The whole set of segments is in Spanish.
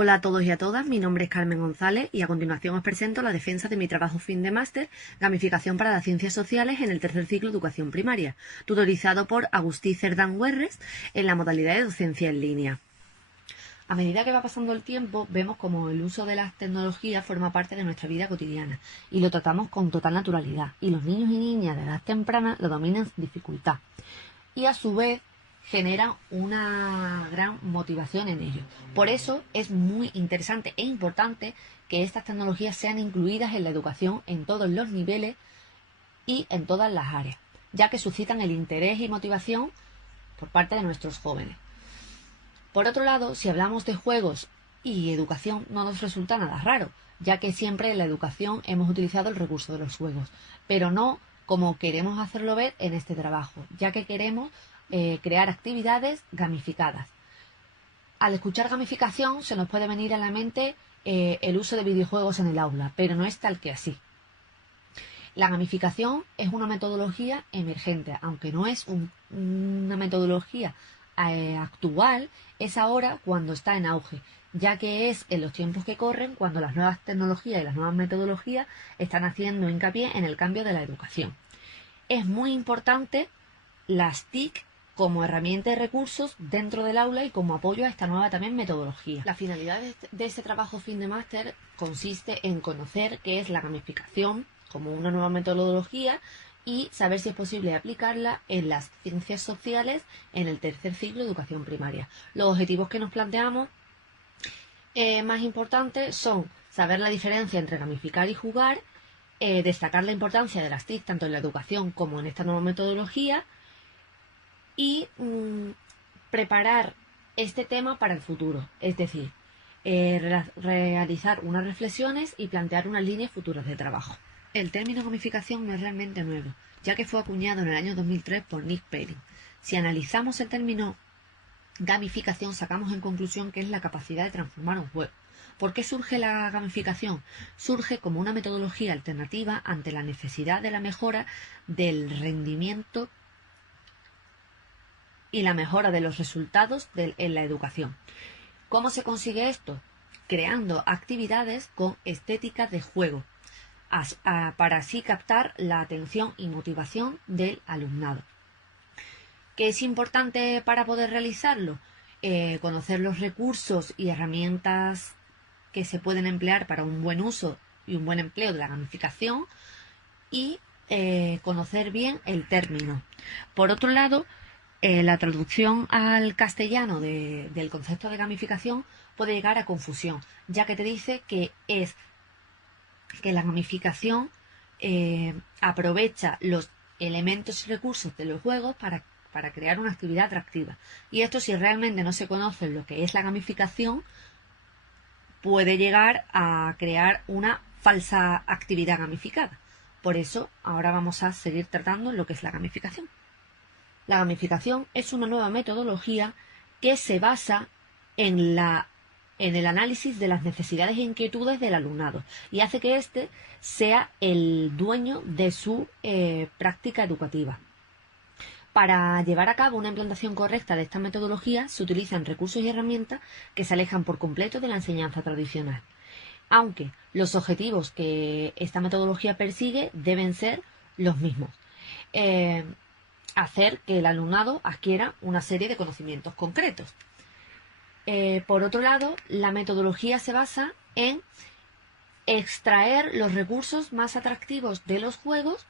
Hola a todos y a todas, mi nombre es Carmen González y a continuación os presento la defensa de mi trabajo fin de máster, Gamificación para las Ciencias Sociales en el tercer ciclo de Educación Primaria, tutorizado por Agustí Cerdán Güerres en la modalidad de docencia en línea. A medida que va pasando el tiempo, vemos como el uso de las tecnologías forma parte de nuestra vida cotidiana y lo tratamos con total naturalidad, y los niños y niñas de edad temprana lo dominan sin dificultad y a su vez generan una gran motivación en ello. Por eso es muy interesante e importante que estas tecnologías sean incluidas en la educación en todos los niveles y en todas las áreas, ya que suscitan el interés y motivación por parte de nuestros jóvenes. Por otro lado, si hablamos de juegos y educación, no nos resulta nada raro, ya que siempre en la educación hemos utilizado el recurso de los juegos, pero no como queremos hacerlo ver en este trabajo, ya que queremos crear actividades gamificadas. Al escuchar gamificación se nos puede venir a la mente el uso de videojuegos en el aula, pero no es tal que así. La gamificación es una metodología emergente, aunque no es una metodología actual, es ahora cuando está en auge, ya que es en los tiempos que corren cuando las nuevas tecnologías y las nuevas metodologías están haciendo hincapié en el cambio de la educación. Es muy importante las TIC como herramienta de recursos dentro del aula y como apoyo a esta nueva también metodología. La finalidad de este trabajo fin de máster consiste en conocer qué es la gamificación como una nueva metodología y saber si es posible aplicarla en las ciencias sociales en el tercer ciclo de educación primaria. Los objetivos que nos planteamos más importantes son saber la diferencia entre gamificar y jugar, destacar la importancia de las TIC tanto en la educación como en esta nueva metodología y preparar este tema para el futuro, es decir, realizar unas reflexiones y plantear unas líneas futuras de trabajo. El término gamificación no es realmente nuevo, ya que fue acuñado en el año 2003 por Nick Perrin. Si analizamos el término gamificación, sacamos en conclusión que es la capacidad de transformar un juego. ¿Por qué surge la gamificación? Surge como una metodología alternativa ante la necesidad de la mejora del rendimiento y la mejora de los resultados en la educación. ¿Cómo se consigue esto? Creando actividades con estética de juego, para así captar la atención y motivación del alumnado. ¿Qué es importante para poder realizarlo? Conocer los recursos y herramientas que se pueden emplear para un buen uso y un buen empleo de la gamificación y conocer bien el término. Por otro lado, la traducción al castellano del concepto de gamificación puede llegar a confusión, ya que te dice que la gamificación aprovecha los elementos y recursos de los juegos para crear una actividad atractiva. Y esto, si realmente no se conoce lo que es la gamificación, puede llegar a crear una falsa actividad gamificada. Por eso, ahora vamos a seguir tratando lo que es la gamificación. La gamificación es una nueva metodología que se basa en el análisis de las necesidades e inquietudes del alumnado y hace que éste sea el dueño de su práctica educativa. Para llevar a cabo una implantación correcta de esta metodología se utilizan recursos y herramientas que se alejan por completo de la enseñanza tradicional, aunque los objetivos que esta metodología persigue deben ser los mismos. Hacer que el alumnado adquiera una serie de conocimientos concretos. Por otro lado, la metodología se basa en extraer los recursos más atractivos de los juegos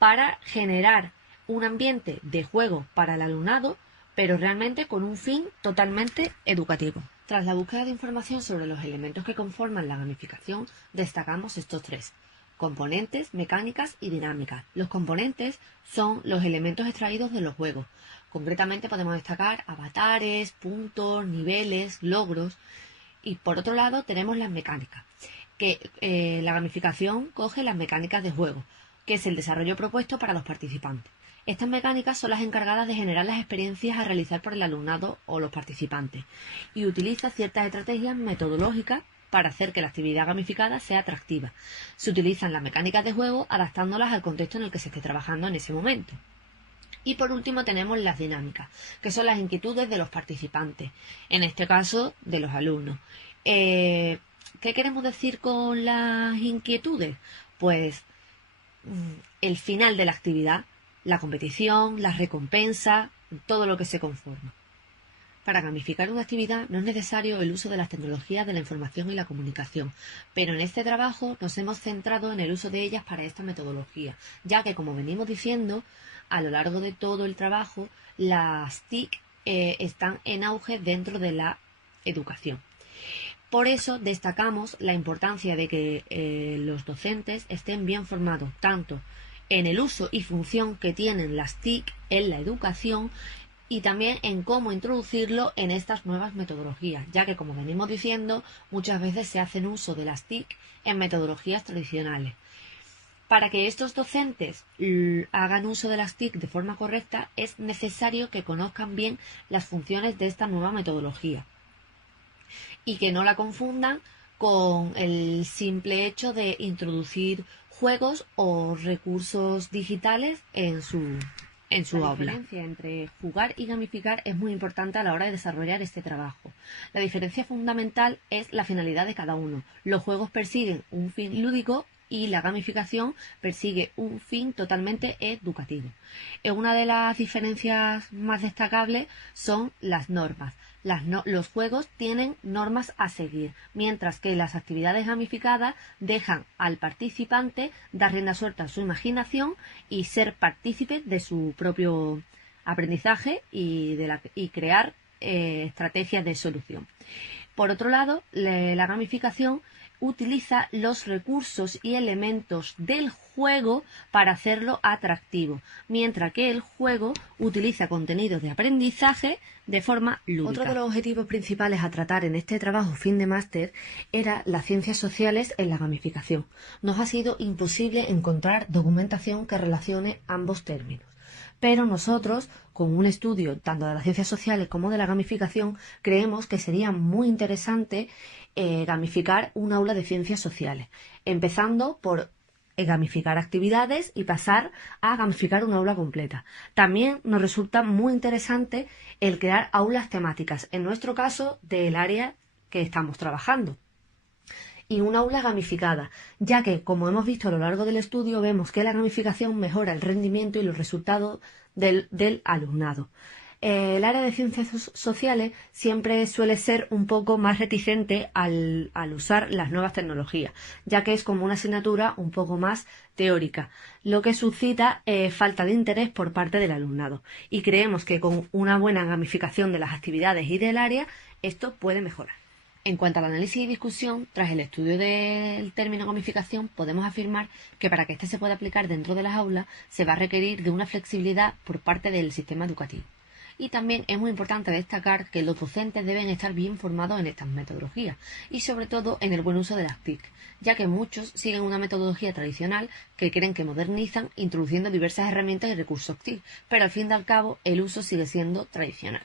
para generar un ambiente de juego para el alumnado, pero realmente con un fin totalmente educativo. Tras la búsqueda de información sobre los elementos que conforman la gamificación, destacamos estos tres: componentes, mecánicas y dinámicas. Los componentes son los elementos extraídos de los juegos. Concretamente podemos destacar avatares, puntos, niveles, logros. Y por otro lado tenemos las mecánicas, que la gamificación coge las mecánicas de juego, que es el desarrollo propuesto para los participantes. Estas mecánicas son las encargadas de generar las experiencias a realizar por el alumnado o los participantes y utiliza ciertas estrategias metodológicas para hacer que la actividad gamificada sea atractiva. Se utilizan las mecánicas de juego adaptándolas al contexto en el que se esté trabajando en ese momento. Y por último tenemos las dinámicas, que son las inquietudes de los participantes, en este caso de los alumnos. ¿Qué queremos decir con las inquietudes? Pues el final de la actividad, la competición, las recompensas, todo lo que se conforma. Para gamificar una actividad no es necesario el uso de las tecnologías de la información y la comunicación, pero en este trabajo nos hemos centrado en el uso de ellas para esta metodología, ya que, como venimos diciendo, a lo largo de todo el trabajo, las TIC están en auge dentro de la educación. Por eso destacamos la importancia de que los docentes estén bien formados tanto en el uso y función que tienen las TIC en la educación y también en cómo introducirlo en estas nuevas metodologías, ya que, como venimos diciendo, muchas veces se hacen uso de las TIC en metodologías tradicionales. Para que estos docentes hagan uso de las TIC de forma correcta, es necesario que conozcan bien las funciones de esta nueva metodología y que no la confundan con el simple hecho de introducir juegos o recursos digitales en su aula. La diferencia entre jugar y gamificar es muy importante a la hora de desarrollar este trabajo. La diferencia fundamental es la finalidad de cada uno. Los juegos persiguen un fin lúdico y la gamificación persigue un fin totalmente educativo. Una de las diferencias más destacables son las normas. Los juegos tienen normas a seguir, mientras que las actividades gamificadas dejan al participante dar rienda suelta a su imaginación y ser partícipe de su propio aprendizaje y crear estrategias de solución. Por otro lado, la gamificación utiliza los recursos y elementos del juego para hacerlo atractivo, mientras que el juego utiliza contenidos de aprendizaje de forma lúdica. Otro de los objetivos principales a tratar en este trabajo fin de máster era las ciencias sociales en la gamificación. Nos ha sido imposible encontrar documentación que relacione ambos términos. Pero nosotros, con un estudio tanto de las ciencias sociales como de la gamificación, creemos que sería muy interesante gamificar un aula de ciencias sociales, empezando por gamificar actividades y pasar a gamificar una aula completa. También nos resulta muy interesante el crear aulas temáticas, en nuestro caso del área que estamos trabajando. Y una aula gamificada, ya que, como hemos visto a lo largo del estudio, vemos que la gamificación mejora el rendimiento y los resultados del alumnado. El área de ciencias sociales siempre suele ser un poco más reticente al usar las nuevas tecnologías, ya que es como una asignatura un poco más teórica, lo que suscita falta de interés por parte del alumnado. Y creemos que con una buena gamificación de las actividades y del área, esto puede mejorar. En cuanto al análisis y discusión, tras el estudio del término gamificación, podemos afirmar que para que éste se pueda aplicar dentro de las aulas, se va a requerir de una flexibilidad por parte del sistema educativo. Y también es muy importante destacar que los docentes deben estar bien formados en estas metodologías y sobre todo en el buen uso de las TIC, ya que muchos siguen una metodología tradicional que creen que modernizan introduciendo diversas herramientas y recursos TIC, pero al fin y al cabo el uso sigue siendo tradicional.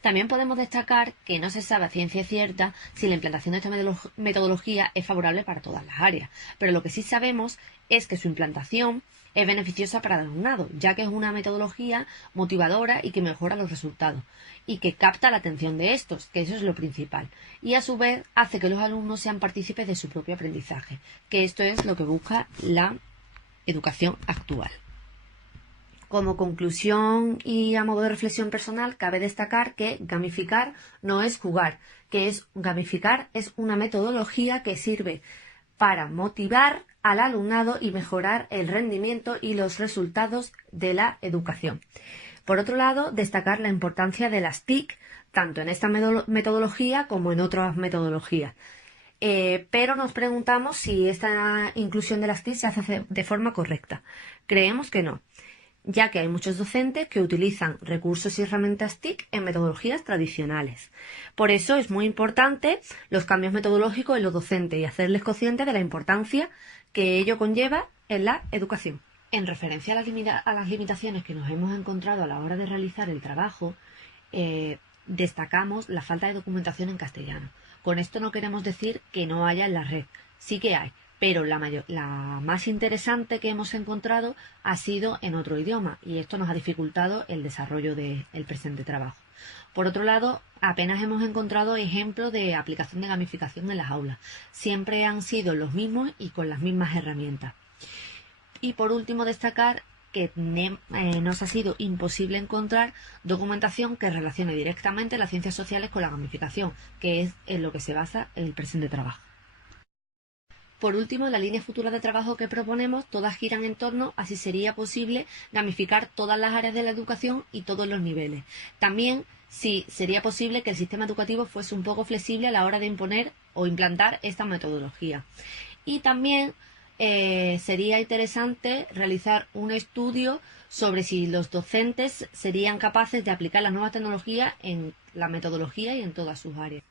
También podemos destacar que no se sabe a ciencia cierta si la implantación de esta metodología es favorable para todas las áreas, pero lo que sí sabemos es que su implantación es beneficiosa para el alumnado, ya que es una metodología motivadora y que mejora los resultados y que capta la atención de estos, que eso es lo principal, y a su vez hace que los alumnos sean partícipes de su propio aprendizaje, que esto es lo que busca la educación actual. Como conclusión y a modo de reflexión personal, cabe destacar que gamificar no es jugar, gamificar es una metodología que sirve para motivar al alumnado y mejorar el rendimiento y los resultados de la educación. Por otro lado, destacar la importancia de las TIC, tanto en esta metodología como en otras metodologías. Pero nos preguntamos si esta inclusión de las TIC se hace de forma correcta. Creemos que no, ya que hay muchos docentes que utilizan recursos y herramientas TIC en metodologías tradicionales. Por eso es muy importante los cambios metodológicos en los docentes y hacerles conscientes de la importancia que ello conlleva en la educación. En referencia a las limitaciones que nos hemos encontrado a la hora de realizar el trabajo, destacamos la falta de documentación en castellano. Con esto no queremos decir que no haya en la red, sí que hay, pero la más interesante que hemos encontrado ha sido en otro idioma y esto nos ha dificultado el desarrollo del presente trabajo. Por otro lado, apenas hemos encontrado ejemplos de aplicación de gamificación en las aulas. Siempre han sido los mismos y con las mismas herramientas. Y por último, destacar que nos ha sido imposible encontrar documentación que relacione directamente las ciencias sociales con la gamificación, que es en lo que se basa el presente trabajo. Por último, las líneas futuras de trabajo que proponemos todas giran en torno a si sería posible gamificar todas las áreas de la educación y todos los niveles. También si sería posible que el sistema educativo fuese un poco flexible a la hora de imponer o implantar esta metodología. Y también sería interesante realizar un estudio sobre si los docentes serían capaces de aplicar las nuevas tecnologías en la metodología y en todas sus áreas.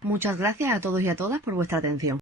Muchas gracias a todos y a todas por vuestra atención.